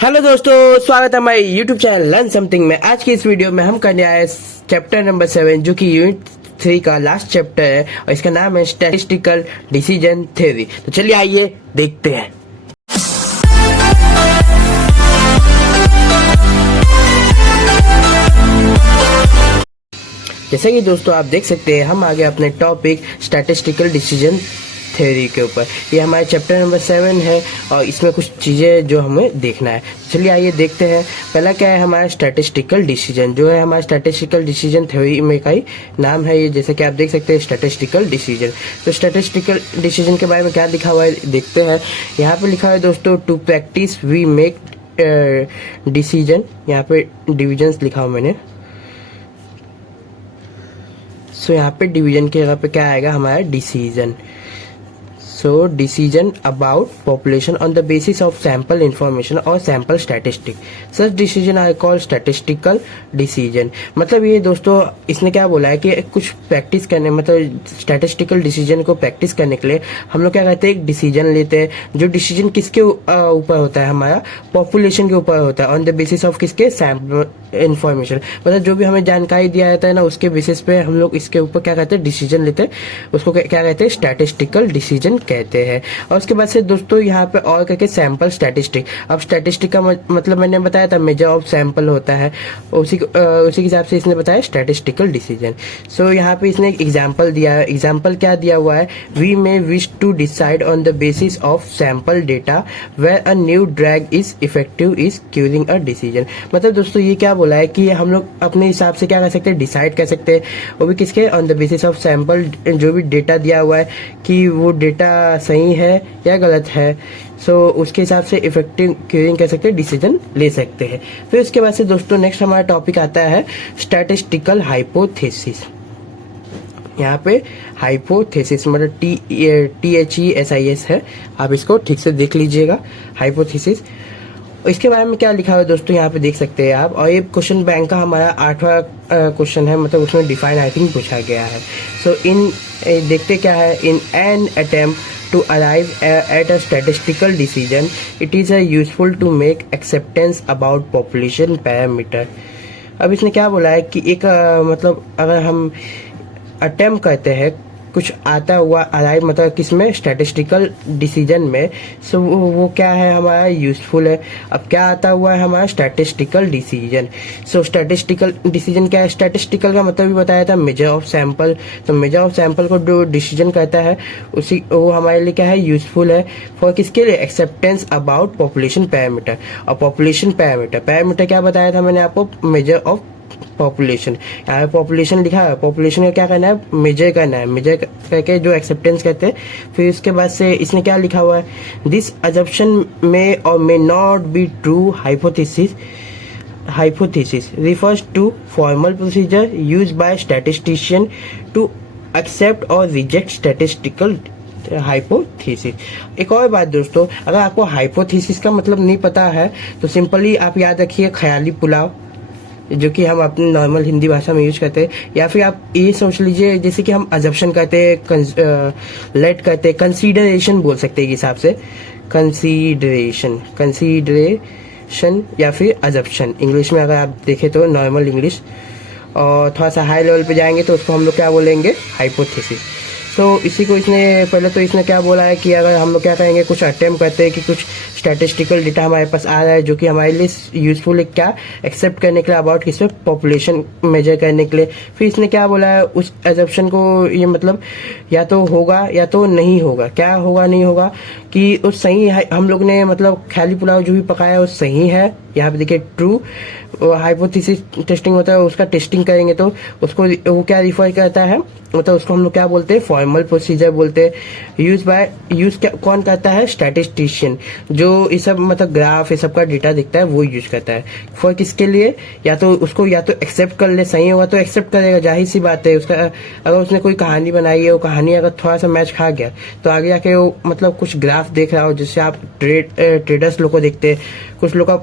Hello दोस्तों, स्वागत है हमारे यूट्यूब चैनल लर्न समथिंग में। आज की इस वीडियो में हम करने आए चैप्टर नंबर 7 जो कि यूनिट 3 का लास्ट चैप्टर है और इसका नाम है स्टैटिस्टिकल डिसीजन थ्योरी। तो चलिए आइए देखते हैं। जैसे कि दोस्तों आप देख सकते हैं, हम आगे अपने टॉपिक स्टैटिस्टिकल डिसीजन थ्योरी के ऊपर। ये हमारे चैप्टर नंबर 7 है और इसमें कुछ चीज़ें जो हमें देखना है। चलिए आइए देखते हैं। पहला क्या है हमारा स्टैटिस्टिकल डिसीजन, जो है हमारा स्टैटिस्टिकल डिसीजन थ्योरी में का ही नाम है ये। जैसे कि आप देख सकते हैं स्टैटिस्टिकल डिसीजन। तो स्टैटिस्टिकल डिसीजन के बारे में क्या लिखा हुआ है देखते हैं। यहाँ पे लिखा है दोस्तों, to practice we make decision. यहाँ पे डिविजन्स लिखा हुआ मैंने। सो यहाँ पे डिवीजन की जगह पे क्या आएगा हमारा decision. So decision about population on the basis of sample information और sample statistic, such decision are called statistical decision. मतलब ये दोस्तों इसने क्या बोला है कि कुछ प्रैक्टिस करने, मतलब स्टैटिस्टिकल डिसीजन को प्रैक्टिस करने के लिए हम लोग क्या करते हैं, एक डिसीजन लेते हैं। जो डिसीजन किसके ऊपर होता है, हमारा पॉपुलेशन के ऊपर होता है, ऑन द बेसिस ऑफ किसके, सैंपल इंफॉर्मेशन। मतलब जो भी हमें जानकारी दिया जाता है ना, उसके बेसिस पे हम लोग इसके ऊपर क्या कहते हैं, डिसीजन लेते हैं। उसको क्या कहते हैं, स्टैटिस्टिकल डिसीजन कहते हैं। और उसके बाद से दोस्तों यहाँ पे और करके सैंपल स्टैटिस्टिक। अब स्टैटिस्टिक का मतलब मैंने बताया था मेजर ऑफ सैंपल होता है, उसी के हिसाब से इसने बताया स्टैटिस्टिकल डिसीजन। सो यहाँ पे इसने एक एग्जाम्पल दिया है। एग्जाम्पल क्या दिया हुआ है, we may wish to decide on the basis of sample data where a new drug is effective is curing a decision. मतलब दोस्तों ये क्या बोला है कि हम लोग अपने हिसाब से क्या कर सकते हैं, डिसाइड कर सकते हैं, वो भी किसके, on the basis of sample. जो भी डेटा दिया हुआ है कि वो डेटा सही है या गलत है, सो उसके हिसाब से इफेक्टिव क्यूरिंग कर सकते हैं, डिसीजन ले सकते हैं। फिर उसके बाद से दोस्तों नेक्स्ट हमारा टॉपिक आता है स्टैटिस्टिकल हाइपोथेसिस। यहाँ पे हाइपोथेसिस मतलब THESIS है, आप इसको ठीक से देख लीजिएगा, हाइपोथेसिस। इसके बारे में क्या लिखा हुआ है दोस्तों यहाँ पे देख सकते हैं आप। और ये क्वेश्चन बैंक का हमारा 8वां क्वेश्चन है, मतलब उसमें डिफाइन आई थिंक पूछा गया है। सो देखते क्या है, in an attempt to arrive at a statistical decision, it is useful to make acceptance about population parameter। अब इसने क्या बोला है कि एक मतलब अगर हम अटेम्प्ट करते हैं कुछ आता हुआ अराइव, मतलब किसमें, स्टैटिस्टिकल डिसीजन में, सो वो क्या है हमारा, यूजफुल है। अब क्या आता हुआ है हमारा, स्टैटिस्टिकल डिसीजन। सो स्टैटिस्टिकल डिसीजन क्या है, स्टैटिस्टिकल का मतलब भी बताया था मेजर ऑफ सैंपल। तो मेजर ऑफ सैंपल को जो डिसीजन करता है उसी वो हमारे लिए क्या है, यूजफुल है। फॉर किसके लिए, एक्सेप्टेंस अबाउट पॉपुलेशन पैरामीटर। और पॉपुलेशन पैरामीटर क्या बताया था मैंने आपको, मेजर ऑफ पॉपुलेशन। यहाँ पे पॉपुलेशन लिखा है, पॉपुलेशन का क्या करना है, मेजर करना है, मेजर करके जो एक्सेप्टेंस कहते हैं। फिर उसके बाद से इसने क्या लिखा हुआ है, दिस अजम्पशन मे और may not be true hypothesis refers to formal procedure used by statistician to accept or reject statistical hypothesis. एक और बात दोस्तों, अगर आपको हाइपोथेसिस का मतलब नहीं पता है तो सिंपली आप याद रखिए ख्याली पुलाव, जो कि हम अपनी नॉर्मल हिंदी भाषा में यूज करते हैं। या फिर आप ये सोच लीजिए जैसे कि हम अजम्पशन करते हैं, लेट करते हैं, कंसीडरेशन बोल सकते हैं हिसाब से, कंसीडरेशन या फिर अजम्पशन इंग्लिश में अगर आप देखें तो नॉर्मल इंग्लिश। और थोड़ा सा हाई लेवल पे जाएंगे तो उसको हम लोग क्या बोलेंगे, हाइपोथेसिस। तो इसी को इसने पहले तो इसने क्या बोला है कि अगर हम लोग क्या करेंगे, कुछ अटेम्प्ट करते हैं कि कुछ स्टैटिस्टिकल डेटा हमारे पास आ रहा है जो कि हमारे लिए यूजफुल है, क्या एक्सेप्ट करने के लिए, अबाउट किसमें, पॉपुलेशन मेजर करने के लिए। फिर इसने क्या बोला है, उस एजम्पशन को ये मतलब या तो होगा या तो नहीं होगा। क्या होगा नहीं होगा कि उस सही है, हम लोग ने मतलब ख्याली पुलाव जो भी पकाया है वो सही है। यहाँ पे देखिए ट्रू हाइपोथेसिस टेस्टिंग होता है, उसका टेस्टिंग करेंगे तो उसको वो क्या रिफर करता है, मतलब उसको हम लोग क्या बोलते हैं, फॉर्मल प्रोसीजर बोलते हैं। यूज कौन करता है, स्टैटिस्टिशियन, जो ये सब मतलब ग्राफ ये सब का डेटा दिखता है वो यूज करता है। फॉर किसके लिए, या तो उसको या तो एक्सेप्ट कर ले, सही होगा तो एक्सेप्ट करेगा, जाहिर सी बात है। उसका अगर उसने कोई कहानी बनाई है, वो कहानी अगर थोड़ा सा मैच खा गया तो आगे जाके वो मतलब कुछ ग्राफ देख रहा हो, जिससे आप ट्रेडर्स लोग को देखते हैं, कुछ लोग का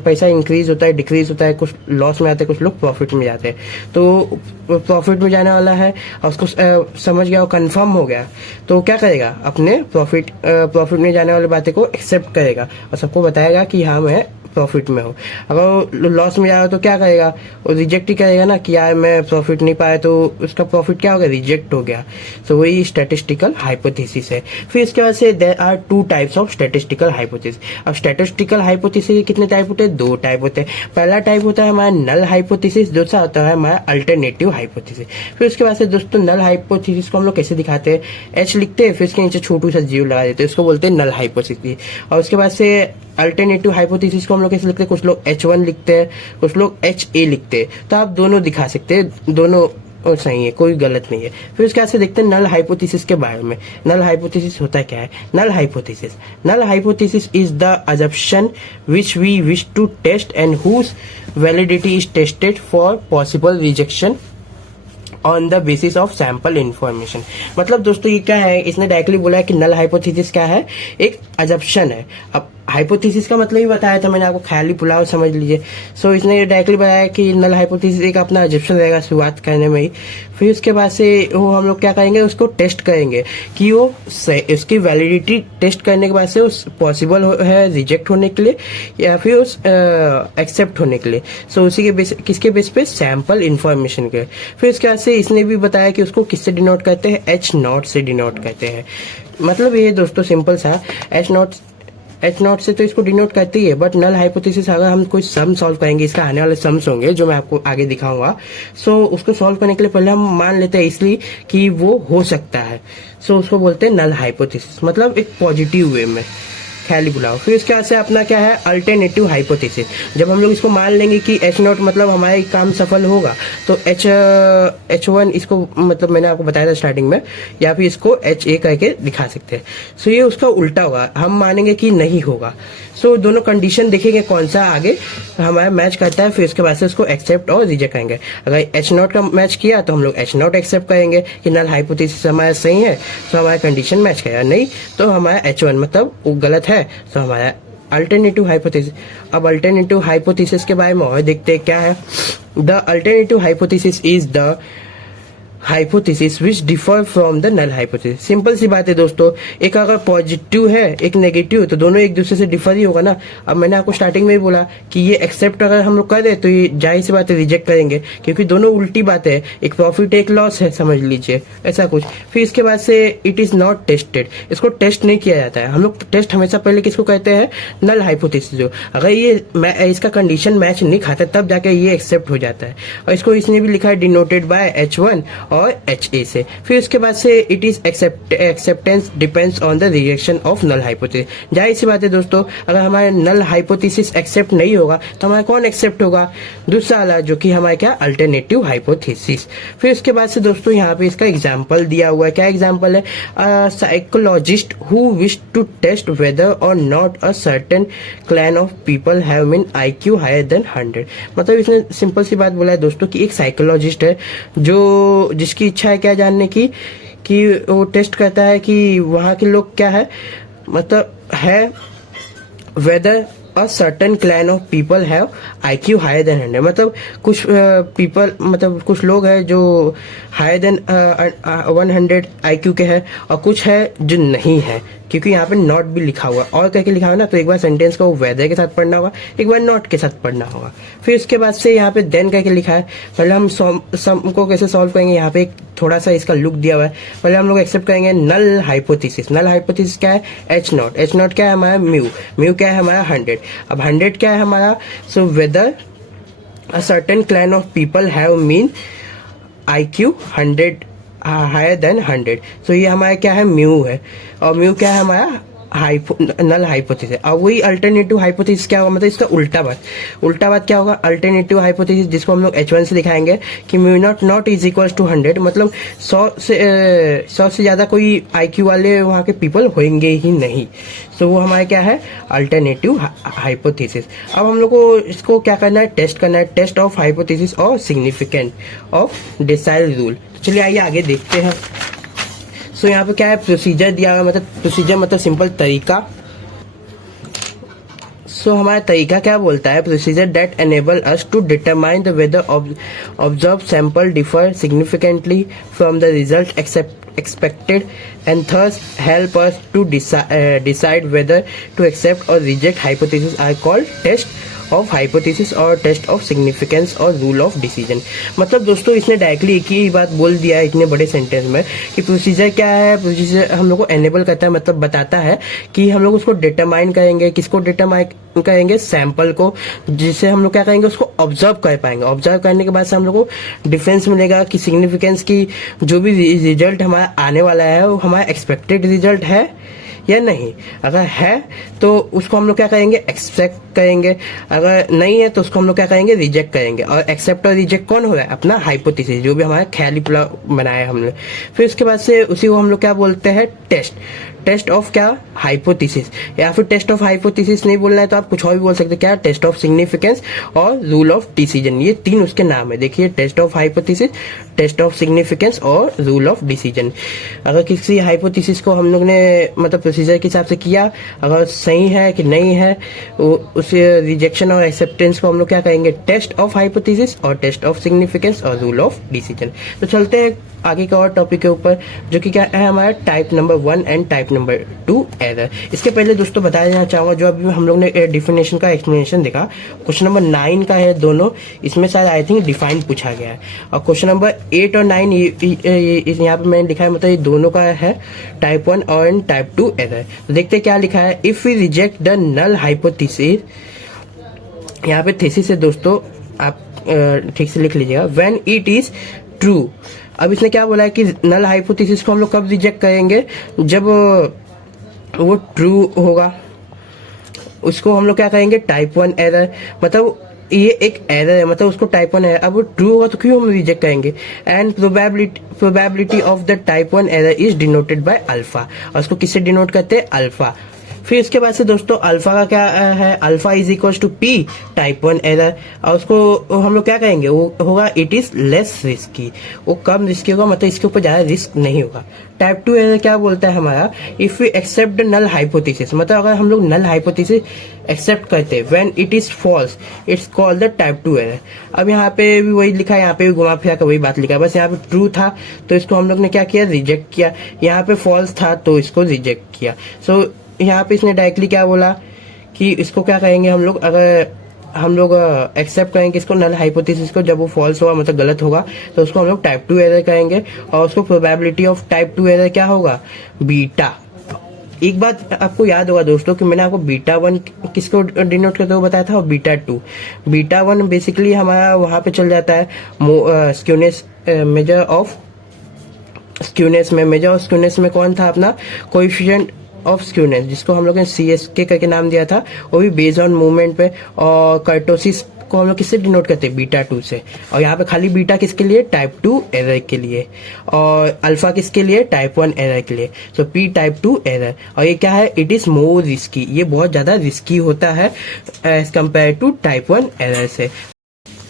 पैसा इंक्रीज होता है, डिक्रीज होता है, कुछ लॉस में आते हैं, कुछ लोग प्रॉफिट में जाते हैं। तो प्रॉफिट में जाने वाला है और उसको समझ गया, वो कंफर्म हो गया, तो क्या करेगा, अपने प्रॉफिट में जाने वाली बातें को एक्सेप्ट करेगा और सबको बताएगा कि हाँ मैं प्रॉफिट में हो। अगर लॉस में जाएगा तो क्या करेगा, वो रिजेक्ट ही करेगा ना कि यार मैं प्रॉफिट नहीं पाया, तो उसका प्रॉफिट क्या हो गया, रिजेक्ट हो गया। सो वही स्टैटिस्टिकल हाइपोथेसिस है। फिर इसके बाद से there are 2 types of statistical hypothesis. अब स्टैटिस्टिकल हाइपोथेसिस के कितने टाइप होते हैं, 2 टाइप होते हैं। पहला टाइप होता है हमारा नल हाइपोथेसिस, दूसरा होता है हमारा अल्टरनेटिव हाइपोथेसिस। फिर उसके बाद से दोस्तों नल हाइपोथेसिस को हम लोग कैसे दिखाते हैं, एच लिखते हैं, फिर इसके नीचे छोटू सा जीरो लगा देते हैं, इसको बोलते हैं नल हाइपोथेसिस। और उसके बाद से अल्टरनेटिव हाइपोथेसिस को हम लोग कैसे लिखते हैं, कुछ लोग H1 लिखते हैं, कुछ लोग HA लिखते हैं। तो आप दोनों दिखा सकते हैं, दोनों और सही है, कोई गलत नहीं है। फिर उसके बाद से देखते हैं नल हाइपोथेसिस के बारे में। नल हाइपोथेसिस होता क्या है, null hypothesis is the assumption which we wish to test and whose validity is tested for possible rejection on the basis of sample information. मतलब दोस्तों ये क्या है, इसने डायरेक्टली बोला है कि नल हाइपोथेसिस क्या है, एक अजम्पशन है। अब हाइपोथेसिस का मतलब ही बताया था मैंने आपको, ख्याली पुलाव समझ लीजिए। सो इसने डायरेक्टली बताया कि नल हाइपोथेसिस एक अपना अजम्पशन रहेगा शुरुआत करने में ही। फिर उसके बाद से वो हम लोग क्या करेंगे, उसको टेस्ट करेंगे कि वो उसकी वैलिडिटी टेस्ट करने के बाद से उस पॉसिबल है रिजेक्ट होने के लिए या फिर उस एक्सेप्ट होने के लिए। सो उसी के बेस, किसके बेस पे, सैंपल इन्फॉर्मेशन के। फिर उसके बाद से इसने भी बताया कि उसको किससे डिनोट करते हैं, H0 से डिनोट करते हैं। मतलब ये दोस्तों सिंपल सा H0 से तो इसको डिनोट करते ही है। बट नल हाइपोथेसिस अगर हम कोई सम सॉल्व करेंगे, इसका आने वाले सम्स होंगे जो मैं आपको आगे दिखाऊंगा। सो उसको सॉल्व करने के लिए पहले हम मान लेते हैं इसलिए कि वो हो सकता है। सो उसको बोलते हैं नल हाइपोथेसिस, मतलब एक पॉजिटिव वे में, ख्याली बुलाओ। फिर इसके बाद से अपना क्या है, अल्टरनेटिव हाइपोथेसिस। जब हम लोग इसको मान लेंगे कि H0 मतलब हमारा काम सफल होगा, तो H1 इसको मतलब मैंने आपको बताया था स्टार्टिंग में, या फिर इसको HA करके दिखा सकते हैं। सो ये उसका उल्टा होगा, हम मानेंगे कि नहीं होगा। सो दोनों कंडीशन देखेंगे कौन सा आगे हमारा मैच करता है, फिर उसके बाद से उसको एक्सेप्ट और रिजेक्ट करेंगे। अगर H0 का मैच किया तो हम लोग H0 एक्सेप्ट करेंगे कि नल हाइपोथेसिस हमारा सही है, तो हमारा कंडीशन मैच करेगा। नहीं तो हमारा H1 मतलब वो गलत है, तो हमारा अल्टरनेटिव हाइपोथेसिस। अब अल्टरनेटिव हाइपोथेसिस के बारे में और देखते हैं क्या है। The alternative hypothesis is the hypothesis which differ from the null hypothesis. Simple सी बात है दोस्तों, एक अगर पॉजिटिव है एक नेगेटिव, तो दोनों एक दूसरे से डिफर ही होगा ना। अब मैंने आपको स्टार्टिंग में ही बोला कि ये एक्सेप्ट अगर हम लोग कर दे तो ये जाहिर सी बात है रिजेक्ट करेंगे, क्योंकि दोनों उल्टी बात है, एक प्रॉफिट एक लॉस है, समझ लीजिए ऐसा कुछ। फिर इसके बाद से इट इज नॉट टेस्टेड, इसको टेस्ट नहीं किया जाता है। हम लोग टेस्ट हमेशा पहले किसको कहते हैं, नल हाइपोथेसिस। जो अगर ये इसका कंडीशन मैच नहीं खाता तब जाके ये एक्सेप्ट हो जाता है। और इसको इसने भी लिखा है डिनोटेड बाय H1 और HA से। फिर उसके बाद से it is acceptance depends on the rejection of null hypothesis. जाहिर सी बात है दोस्तों, अगर हमारा नल हाइपोथेसिस एक्सेप्ट नहीं होगा तो हमारा कौन एक्सेप्ट होगा, दूसरा वाला, जो कि हमारा क्या, अल्टरनेटिव हाइपोथेसिस। फिर उसके बाद से दोस्तों यहाँ पे इसका एग्जाम्पल दिया हुआ है। क्या एग्जाम्पल है, psychologist who wish to test whether or not a certain clan of people have mean IQ higher than 100। मतलब इसने सिंपल सी बात बोला है दोस्तों कि एक साइकोलॉजिस्ट है जो जिसकी इच्छा है क्या जानने की, कि वो टेस्ट करता है कि वहाँ के लोग क्या है, मतलब है whether a certain clan of people have IQ higher than 100। मतलब कुछ पीपल, मतलब कुछ लोग हैं जो हायर देन 100 IQ के हैं, और कुछ है जो नहीं है, क्योंकि यहाँ पे नॉट भी लिखा हुआ और करके लिखा हुआ ना। तो एक बार सेंटेंस को वेदर के साथ पढ़ना होगा, एक बार नॉट के साथ पढ़ना होगा। फिर उसके बाद से यहाँ पे देन करके लिखा है। पहले हम सम को कैसे सॉल्व करेंगे, यहाँ पे थोड़ा सा इसका लुक दिया हुआ है। पहले हम लोग एक्सेप्ट करेंगे नल हाइपोथेसिस। नल हाइपोथेसिस क्या है, H0 क्या है हमारा, म्यू क्या है हमारा 100। अब 100 क्या है हमारा, so whether a certain clan of people have mean IQ 100 higher than 100। So ये हमारा क्या है, म्यू है, और म्यू क्या है हमारा नल हाइपोथेसिस। अब वही अल्टरनेटिव हाइपोथेसिस क्या होगा, मतलब इसका उल्टा बात क्या होगा, अल्टरनेटिव हाइपोथेसिस जिसको हम लोग H1 से दिखाएंगे कि mu naught is equal to 100। मतलब 100 से ज्यादा कोई IQ वाले वहाँ के पीपल होंगे ही नहीं। तो वो हमारा क्या है, अल्टरनेटिव हाइपोथेसिस। अब हम लोग को इसको क्या करना है, टेस्ट करना है, टेस्ट ऑफ हाइपोथेसिस और सिग्निफिकेंट ऑफ डिसाइड रूल। चलिए आइए आगे देखते हैं। सो यहाँ पे क्या है, प्रोसीजर दिया हुआ, मतलब प्रोसीजर मतलब सिंपल तरीका। सो हमारा तरीका क्या बोलता है, procedure that enable us to determine the whether observe sample differ significantly from the result expected and thus help us to decide whether to accept or reject hypothesis are called test of hypothesis और test of significance और rule of decision. मतलब दोस्तों इसने directly एक ही बात बोल दिया है इतने बड़े सेंटेंस में कि प्रोसीजर क्या है। प्रोसीजर हम लोग को एनेबल करता है, मतलब बताता है कि हम लोग उसको डिटरमाइन करेंगे। किसको डिटरमाइन करेंगे? सैंपल को, जिससे हम लोग क्या करेंगे उसको ऑब्जर्व कर पाएंगे। ऑब्जर्व करने के बाद से हम लोग को डिफरेंस मिलेगा कि सिग्निफिकेंस की जो भी रिजल्ट हमारा आने वाला है वो हमारा एक्सपेक्टेड रिजल्ट है या नहीं। अगर है तो उसको हम लोग क्या करेंगे? एक्सेप्ट करेंगे। अगर नहीं है तो उसको हम लोग क्या करेंगे? रिजेक्ट करेंगे। और एक्सेप्ट और रिजेक्ट कौन हो रहा है? अपना हाइपोथेसिस, जो भी हमारा ख्याली बनाया हमने। फिर उसके बाद से उसी को हम लोग क्या बोलते हैं? टेस्ट। टेस्ट ऑफ क्या? हाइपोथेसिस। या फिर टेस्ट ऑफ हाइपोथेसिस नहीं बोलना है तो आप कुछ और भी बोल सकते हैं। क्या? टेस्ट ऑफ सिग्निफिकेंस और रूल ऑफ डिसीजन। ये तीन उसके नाम है। देखिए, test of hypothesis, test of significance और रूल ऑफ डिसीजन। अगर किसी हाइपोथेसिस को हम लोग ने मतलब प्रोसीजर के हिसाब से किया, अगर सही है कि नहीं है, उस रिजेक्शन और एक्सेप्टेंस को हम लोग क्या कहेंगे? टेस्ट ऑफ हाइपोथेसिस और टेस्ट ऑफ सिग्निफिकेंस और रूल ऑफ डिसीजन। तो चलते हैं आगे का और टॉपिक के ऊपर, जो कि क्या है हमारा type number 1 and type number 2 error. इसके पहले दोस्तों बता देना चाहूंगा, जो अभी हम लोग ने डिफिनेशन का एक्सप्लेनेशन देखा, क्वेश्चन नंबर 9 का है दोनों, इसमें शायद आई थिंक डिफाइन पूछा गया है। और क्वेश्चन नंबर 8 और 9 यहाँ पे मैंने लिखा है, मतलब ये दोनों का है टाइप 1 और टाइप 2 एरर। तो देखते हैं क्या लिखा है। If we reject the null hypothesis, यहाँ पे थेसिस है दोस्तों, आप ठीक से लिख लीजिएगा। When it is true. अब इसने क्या बोला है कि नल हाइपोथेसिस को हम लोग कब रिजेक्ट करेंगे? जब वो ट्रू होगा, उसको हम लोग क्या कहेंगे? Type 1 error. मतलब ये एक एरर है, मतलब उसको टाइप 1 एरर। अब वो ट्रू होगा तो क्यों हम रिजेक्ट करेंगे? And probability of the type 1 error is denoted by alpha. और उसको किससे डिनोट करते हैं? अल्फा। फिर इसके बाद से दोस्तों अल्फा का क्या है? Alpha is equal to P type 1 error. और उसको हम लोग क्या कहेंगे? वो होगा इट इज लेस रिस्की। वो कम रिस्की होगा, मतलब इसके ऊपर ज्यादा रिस्क नहीं होगा। टाइप 2 एरर क्या बोलता है हमारा? If we accept the null hypothesis, मतलब अगर हम लोग नल हाइपोथेसिस एक्सेप्ट करते हैं, when it is false, it's called the type 2 error. अब यहाँ पे भी वही लिखा है, यहाँ पे भी घुमा फिरा कर वही बात लिखा है, बस यहाँ पे ट्रू था तो इसको हम लोग ने क्या किया? रिजेक्ट किया। यहाँ पे फॉल्स था तो इसको रिजेक्ट किया। सो यहाँ पे इसने डायरेक्टली क्या बोला कि इसको क्या कहेंगे हम लोग? अगर हम लोग एक्सेप्ट करेंगे इसको नल हाइपोथेसिस को, जब वो फॉल्स होगा मतलब गलत होगा, तो उसको हम लोग टाइप 2 एरर कहेंगे। और उसको प्रोबेबिलिटी ऑफ टाइप 2 एरर क्या होगा? बीटा। एक बात आपको याद होगा दोस्तों कि मैंने आपको बीटा 1 किसको डिनोट करते हुए बताया था, और बीटा 2। बीटा 1 बेसिकली हमारा वहां पे चल जाता है स्क्यूनेस मेजर ऑफ स्क्यूनेस में। मेजर ऑफ स्क्यूनेस में कौन था? अपना कोएफिशिएंट ऑफ स्क्यूनेस, जिसको हम लोग ने CSK करके नाम दिया था, वो भी बेस्ड ऑन मूवमेंट पे। और कर्टोसिस को हम लोग किससे डिनोट करते हैं? बीटा 2 से। और यहाँ पे खाली बीटा किसके लिए? टाइप 2 एरर के लिए। और अल्फा किसके लिए? टाइप 1 एरर के लिए। So P type 2 error. और ये क्या है? It is more risky. ये बहुत ज्यादा रिस्की होता है as compare to type 1 error से।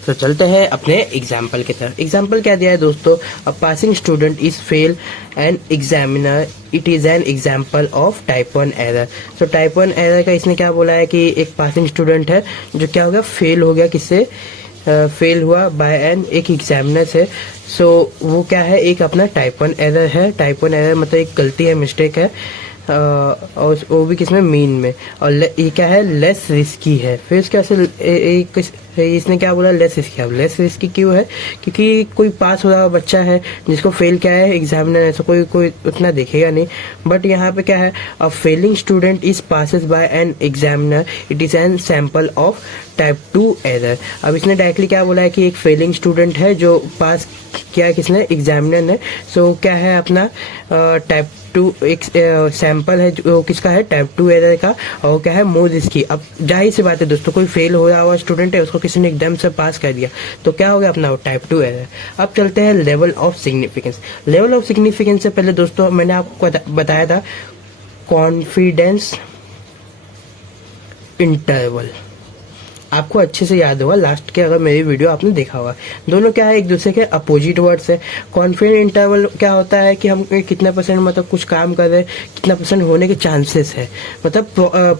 तो चलते हैं अपने एग्जाम्पल की तरफ। एग्जाम्पल क्या दिया है दोस्तों? A passing student is fail an examiner, it is an example of type 1 error. तो टाइप 1 एरर का इसने क्या बोला है कि एक पासिंग स्टूडेंट है जो क्या हो गया? फेल हो गया। किससे फेल हुआ? बाय एन, एक एग्जामिनर से। सो वो क्या है? एक अपना टाइप 1 एरर है। टाइप 1 एरर मतलब एक गलती है, मिस्टेक है, और वो भी किसमें? मीन में। और ये क्या है? लेस रिस्की है। फिर इसके इसने क्या बोला? Less risky. अब लेस रिस्की क्यों है? क्योंकि कोई पास हो रहा बच्चा है जिसको फेल क्या है? एग्जामिनर है, तो कोई उतना देखेगा नहीं। बट यहाँ पे क्या है? A failing student is passes by an examiner, it is an sample of type 2 error. अब इसने डायरेक्टली क्या बोला है कि एक फेलिंग स्टूडेंट है जो पास किया है किसने? एग्जामिनर ने। सो क्या है? अपना टाइप 2 एक सैंपल है जो किसका है? टाइप 2 एरर का। और क्या है? More risky. अब जाहिर सी बात है दोस्तों, कोई फेल हो रहा हुआ स्टूडेंट है, उसको किसी ने एकदम से पास कर दिया, तो क्या हो गया? अपना टाइप 2 एरर। अब चलते हैं level of significance. Level of significance से पहले दोस्तों मैंने आपको बताया था कॉन्फिडेंस इंटरवल। आपको अच्छे से याद होगा, लास्ट के अगर मेरी वीडियो आपने देखा होगा। दोनों क्या है? एक दूसरे के अपोजिट वर्ड्स है। कॉन्फिडेंस इंटरवल क्या होता है कि हम कितना परसेंट मतलब कुछ काम कर रहे हैं, कितना परसेंट होने के चांसेस है, मतलब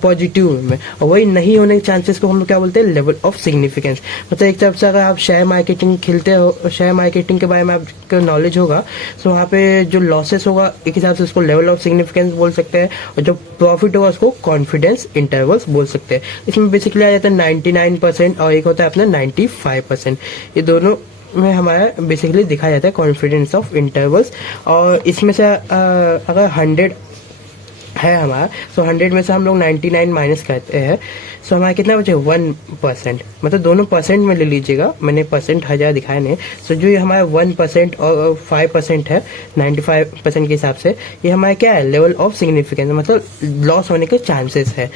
पॉजिटिव में। और वही नहीं होने के चांसेस को हम लोग क्या बोलते हैं? Level of significance. मतलब एक तरफ से अगर आप शेयर मार्केटिंग खेलते हो, शेयर मार्केटिंग के बारे में आपको नॉलेज होगा, तो वहाँ पे जो लॉसेस होगा एक हिसाब से उसको लेवल ऑफ सिग्निफिकेंस बोल सकते हैं। और जो प्रॉफिट होगा उसको कॉन्फिडेंस इंटरवल्स बोल सकते हैं। इसमें बेसिकली आ जाता है 99% और एक होता है अपना 95%। ये दोनों में हमारा बेसिकली दिखाया जाता है कॉन्फिडेंस ऑफ इंटरवल्स। और इसमें से अगर 100 है हमारा, तो 100 में से हम लोग 99 माइनस करते हैं, सो हमारा कितना बचे 1%। मतलब दोनों परसेंट में ले लीजिएगा, मैंने परसेंट 1000 दिखाया नहीं। सो जो ये हमारा 1% और 5% है 95% के हिसाब से, ये हमारा क्या है लेवल ऑफ सिग्निफिकेंस, मतलब लॉस होने के चांसेस है।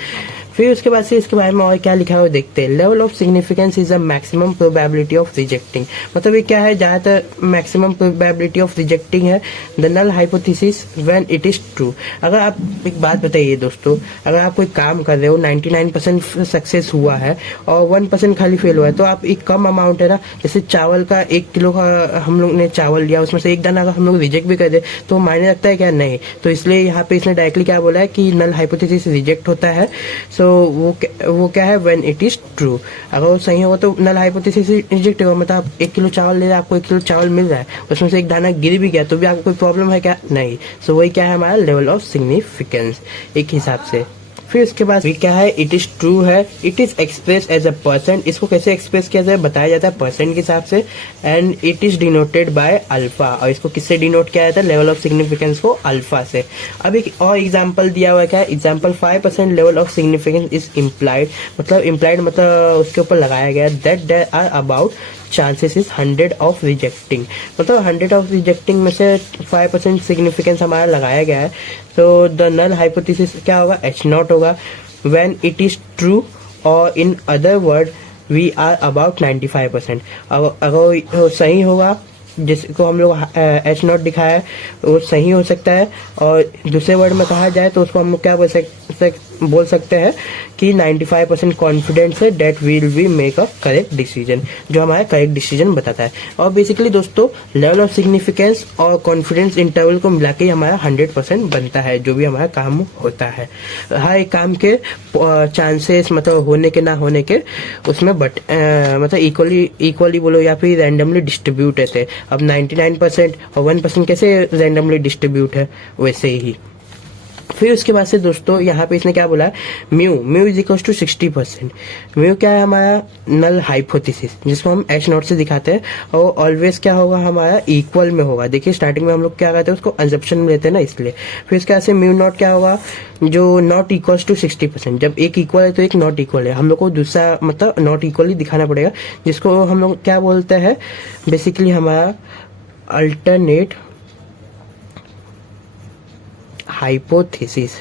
फिर उसके बाद से इसके बारे में और क्या लिखा है वो देखते हैं। Level of significance is a maximum probability of rejecting, मतलब ये क्या है, ज़्यादातर मैक्सिमम प्रोबेबिलिटी ऑफ रिजेक्टिंग है the null hypothesis when it is true. अगर आप एक बात बताइए दोस्तों, अगर आप कोई काम कर रहे हो 99% सक्सेस हुआ है और 1% खाली फेल हुआ है, तो आप एक कम अमाउंट है ना, जैसे चावल का 1 किलो का हम लोग ने चावल लिया, उसमें से एक दाना अगर हम लोग रिजेक्ट भी कर दे तो मायने रखता है क्या? नहीं। तो इसलिए यहाँ पे इसने डायरेक्टली क्या बोला है कि नल हाइपोथेसिस रिजेक्ट होता है। सो वो क्या है व्हेन इट इज ट्रू। अगर वो सही होगा तो नल हाइपोथेसिस रिजेक्ट होगा, मतलब आप 1 किलो चावल ले रहे हैं, आपको 1 किलो चावल मिल रहा है, उसमें से एक दाना गिर भी गया तो भी आपको कोई प्रॉब्लम है क्या? नहीं। सो वही क्या है हमारा लेवल ऑफ सिग्निफिकेंस एक हिसाब से। फिर उसके बाद क्या है, इट इज ट्रू है, it is express as a percent. इसको कैसे एक्सप्रेस किया जाए बताया जाता है परसेंट के हिसाब से। And it is denoted by alpha, और इसको किससे डिनोट किया जाता है? लेवल ऑफ सिग्निफिकेंस को अल्फा से। अब एक और एग्जांपल दिया हुआ है, क्या है example? 5% level of significance is implied, मतलब इम्प्लाइड मतलब उसके ऊपर लगाया गया that there are about chances is 100 of rejecting, मतलब 100 ऑफ रिजेक्टिंग में से 5% सिग्निफिकेंस हमारा लगाया गया है। तो द नल हाइपोथेसिस क्या होगा? H0 होगा व्हेन इट इज ट्रू, और in other word we are about 95%। अगर सही होगा, जिसको हम लोग H0 दिखाया है, वो सही हो सकता है। और दूसरे वर्ड में कहा जाए तो उसको हम लोग क्या बोल सकते हैं कि 95% कॉन्फिडेंस है that will be make a correct decision, जो हमारा करेक्ट डिसीजन बताता है। और बेसिकली दोस्तों लेवल ऑफ सिग्निफिकेंस और कॉन्फिडेंस इंटरवल को मिला के हमारा 100% बनता है जो भी हमारा काम होता है। हर एक काम के चांसेस मतलब होने के ना होने के उसमें मतलब इक्वली बोलो या फिर रैंडमली डिस्ट्रीब्यूट रहते। अब 99% और 1% कैसे रैंडमली डिस्ट्रीब्यूट है, वैसे ही। फिर उसके बाद से दोस्तों यहाँ पे इसने क्या बोला है, mu is equal to 60%। Mu क्या है हमारा? नल हाइपोथेसिस, जिसको हम H0 से दिखाते हैं, और ऑलवेज क्या होगा हमारा? इक्वल में होगा। देखिए स्टार्टिंग में हम लोग क्या करते हैं, उसको अजम्पशन में लेते हैं ना, इसलिए। फिर इसके बाद से म्यू नॉट क्या होगा? जो नॉट इक्वल टू 60%। जब एक इक्वल है तो एक नॉट इक्वल है, हम लोग को दूसरा मतलब नॉट इक्वल ही दिखाना पड़ेगा, जिसको हम लोग क्या बोलते हैं बेसिकली हमारा अल्टरनेट हाइपोथेसिस।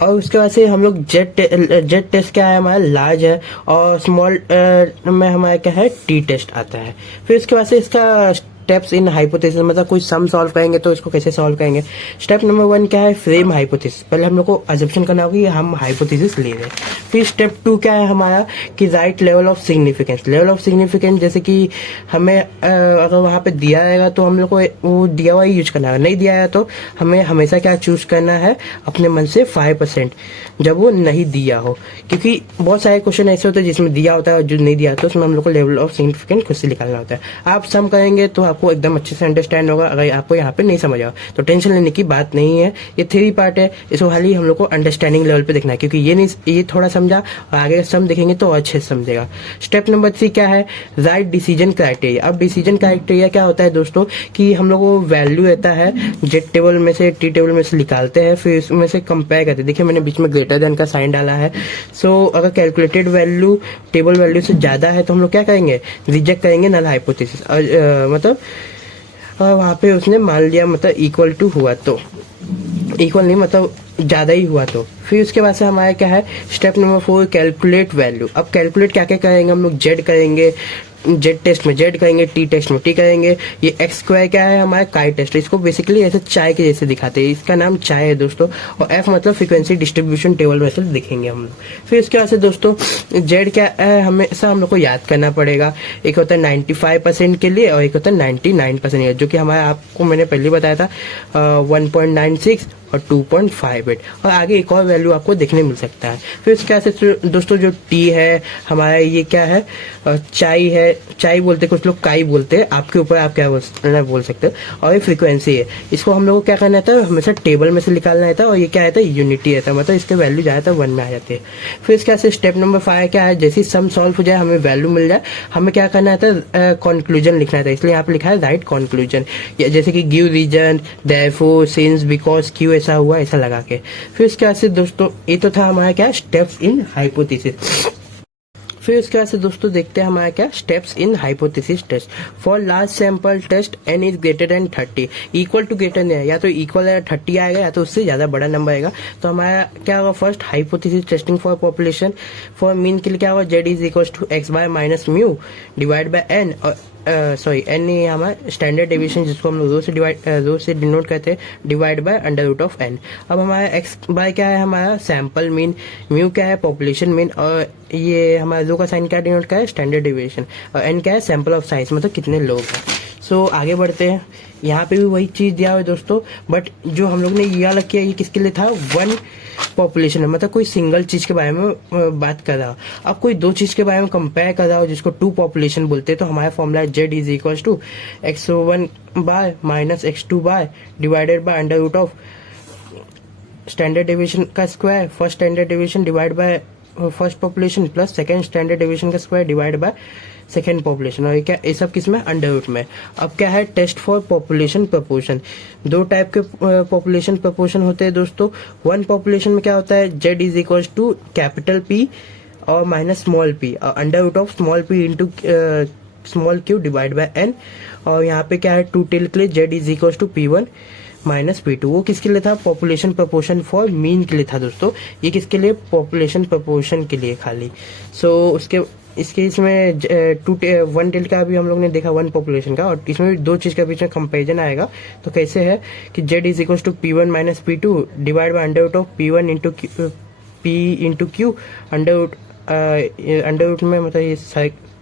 और उसके बाद से हम लोग जेड टेस्ट क्या है हमारा? लार्ज है, और स्मॉल में हमारा क्या है? टी टेस्ट आता है। फिर उसके बाद से इसका स्टेप्स इन हाइपोथेसिस, मतलब कोई सम सॉल्व करेंगे तो इसको कैसे सॉल्व करेंगे। स्टेप नंबर 1 क्या है? Frame hypothesis. पहले हम लोग को अजम्पशन करना होगा कि हम हाइपोथेसिस ले रहे हैं। फिर स्टेप 2 क्या है हमारा कि right level of significance. Level of significance जैसे कि हमें अगर वहाँ पे दिया रहेगा तो हम लोग को वो दिया हुआ ही यूज करना है, नहीं दिया है तो हमें हमेशा क्या चूज करना है अपने मन से 5% जब वो नहीं दिया हो, क्योंकि बहुत सारे क्वेश्चन ऐसे होते हैं जिसमें दिया होता है और जो नहीं दिया होता है उसमें हम लोग को लेवल ऑफ सिग्निफिकेंस खुद से निकालना होता है। आप सम करेंगे तो आपको एकदम अच्छे से अंडरस्टैंड होगा। अगर आपको यहाँ पे नहीं समझ आया तो टेंशन लेने की बात नहीं है, ये थ्योरी पार्ट है, इसको खाली हम लोग को अंडरस्टैंडिंग लेवल पे देखना है, क्योंकि ये थोड़ा समझा और आगे सम देखेंगे तो अच्छे से समझेगा। स्टेप नंबर 3 क्या है? Right decision criteria. अब डिसीजन क्राइटेरिया क्या होता है दोस्तों कि हम लोग को वैल्यू रहता है जेड टेबल में से टी टेबल में से निकालते हैं, फिर इसमें से कंपेयर करते हैं। देखिए मैंने बीच में ग्रेटर देन का साइन डाला है। सो अगर कैलकुलेटेड वैल्यू टेबल वैल्यू से ज्यादा है तो हम लोग क्या करेंगे? रिजेक्ट करेंगे नल हाइपोथेसिस। मतलब वहाँ पे उसने मान लिया मतलब इक्वल टू हुआ तो, इक्वल नहीं मतलब ज्यादा ही हुआ तो। फिर उसके बाद से हमारा क्या है? Step number 4 calculate value. अब कैलकुलेट क्या क्या करेंगे हम लोग? जेड करेंगे, जेड टेस्ट में जेड करेंगे, टी टेस्ट में टी करेंगे। ये एक्स स्क्वायर क्या है हमारा? काई टेस्ट। इसको बेसिकली ऐसे चाय के जैसे दिखाते हैं, इसका नाम चाय है दोस्तों। और एफ मतलब फ्रीक्वेंसी डिस्ट्रीब्यूशन टेबल वैसे दिखेंगे हम लोग। फिर इसके बाद से दोस्तों जेड क्या है हमेशा हम लोग को याद करना पड़ेगा। एक होता है 95% के लिए और एक होता है 99% जो कि हमारा आपको मैंने पहले बताया था 1.96 और 2.58 और आगे एक और वैल्यू आपको देखने मिल सकता है। फिर इसके ऐसे दोस्तों जो टी है हमारा, ये क्या है, चाय है, चाय बोलते कुछ लोग काई बोलते हैं, आपके ऊपर आप क्या बोल सकते हो। और ये फ्रीक्वेंसी है, इसको हम लोग को क्या करना था, हमेशा टेबल में से निकालना है था, और ये क्या है, यूनिटी है, मतलब इसके वैल्यू ज़्यादातर 1 में आ जाती है। फिर इसके ऐसे स्टेप नंबर 5 क्या है, जैसे सम सॉल्व हो जाए, हमें वैल्यू मिल जाए, हमें क्या करना था, कंक्लूजन लिखना था, इसलिए यहाँ पे लिखा है राइट कंक्लूजन, जैसे कि give reason, therefore, since, because, क्यों ऐसा हुआ, ऐसा लगा के। फिर इसके बाद से दोस्तों ये तो था हमारा क्या, स्टेप्स इन हाइपोथेसिस। फिर उसके बाद से दोस्तों देखते हैं हमारा क्या, steps in hypothesis test. For large sample test n is greater than 30, equal to greater नहीं है, या तो इक्वल है 30 आएगा या तो उससे ज्यादा बड़ा नंबर आएगा। तो हमारा क्या होगा, first hypothesis testing for population for mean के लिए क्या होगा, z is equal to x by minus mu divide by n, और एन ये हमारा स्टैंडर्ड डेविएशन जिसको हम लोग रो से डिनोट करते हैं, divide by under root of n। अब हमारा एक्स बाय क्या है, हमारा सैंपल मीन, म्यू क्या है, पॉपुलेशन मीन, और ये हमारा रो का साइन क्या डिनोट का है, स्टैंडर्ड डेविएशन, और n क्या है, सैंपल ऑफ साइज, मतलब कितने लोग हैं। सो आगे बढ़ते हैं, यहाँ पे भी वही चीज दिया हुआ है दोस्तों, बट जो हम लोग ने ये अलग किया, ये किसके लिए था, 1 पॉपुलेशन है, मतलब कोई सिंगल चीज के बारे में बात कर रहा हो। अब कोई 2 चीज के बारे में कंपेयर कर रहा हो जिसको 2 पॉपुलेशन बोलते हैं, तो हमारा फॉर्मूला है z is equal to x1 by minus x2 by divided by under root of standard deviation का square, first standard deviation divide by first population plus second standard deviation का square divide by second population, और ये क्या, ये सब किसमें, under root में। अब क्या है, test for population proportion. 2 type के पॉपुलेशन प्रपोर्शन होते हैं दोस्तों। 1 पॉपुलेशन में क्या होता है, z is equal to capital P और माइनस स्मॉल p, और under root of small p into small q divide by n, और यहाँ पे क्या है, 2 टेल के लिए z is equal to P1 minus P2। वो किसके लिए था, पॉपुलेशन प्रपोर्शन फॉर मीन के लिए था दोस्तों, ये किसके लिए, पॉपुलेशन प्रपोर्शन के लिए खाली। उसके इसके इसमें 1 टेल का भी हम लोग ने देखा, 1 पॉपुलेशन का, और इसमें भी 2 चीज के बीच में कंपेरिजन आएगा। तो कैसे है कि z is equal to P1 minus P2 divide by under root of P1 into P into Q, under root में मतलब ये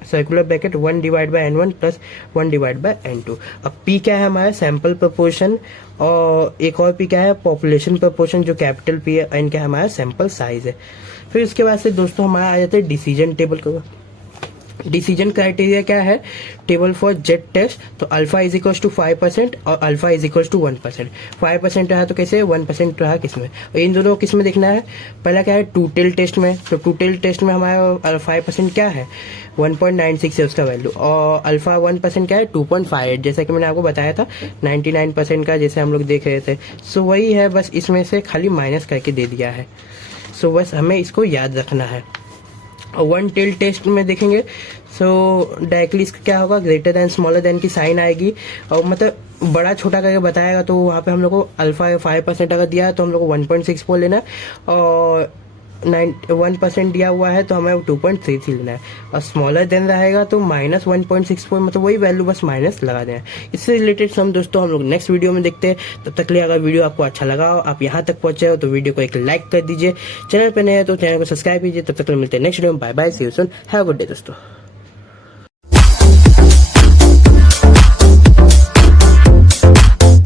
circular bracket 1 divide by n1 plus 1 divide by n2। अब p क्या है, हमारा सैंपल प्रपोर्शन, और एक और p क्या है, पॉपुलेशन प्रपोर्शन जो कैपिटल P है, n क्या है, हमारा सैंपल साइज है। फिर उसके बाद से दोस्तों हमारा आ जाता है डिसीजन टेबल का। डिसीजन क्राइटेरिया क्या है, टेबल फॉर जेड टेस्ट, तो अल्फा इज इक्वल टू 5% और अल्फा इज इक्वल टू 1%। 5% रहा तो कैसे, 1% रहा किसमें, और इन दोनों को किसमें देखना है, पहला क्या है, 2 टेल टेस्ट में। तो 2 टेल टेस्ट में हमारा 5% क्या है, 1.96 है उसका वैल्यू, और अल्फा 1% क्या है, 2.58, जैसा कि मैंने आपको बताया था 99% का जैसे हम लोग देख रहे थे। सो वही है, बस इसमें से खाली माइनस करके दे दिया है। सो बस हमें इसको याद रखना है। और 1 टेल टेस्ट में देखेंगे, डायरेक्टली इसका क्या होगा, ग्रेटर देन स्मॉलर देन की साइन आएगी, और मतलब बड़ा छोटा करके बताएगा, तो वहाँ पे हम लोग को अल्फा 5% अगर दिया है तो हम लोग को 1.64 लेना है, और 1% दिया हुआ है तो हमें 2.33 लेना है, और स्मॉलर देन रहेगा तो -1.64, मतलब वही वैल्यू बस माइनस लगा देना है। इससे रिलेटेड सम दोस्तों हम लोग नेक्स्ट वीडियो में देखते हैं। तब तक के लिए अगर वीडियो आपको अच्छा लगा हो, आप यहाँ तक पहुंचे हो, तो वीडियो को एक लाइक कर दीजिए, चैनल पे नए हैं तो चैनल को सब्सक्राइब कीजिए। तब तक मिलते हैं नेक्स्ट वीडियो में, bye bye, see you soon, have a good day दोस्तों।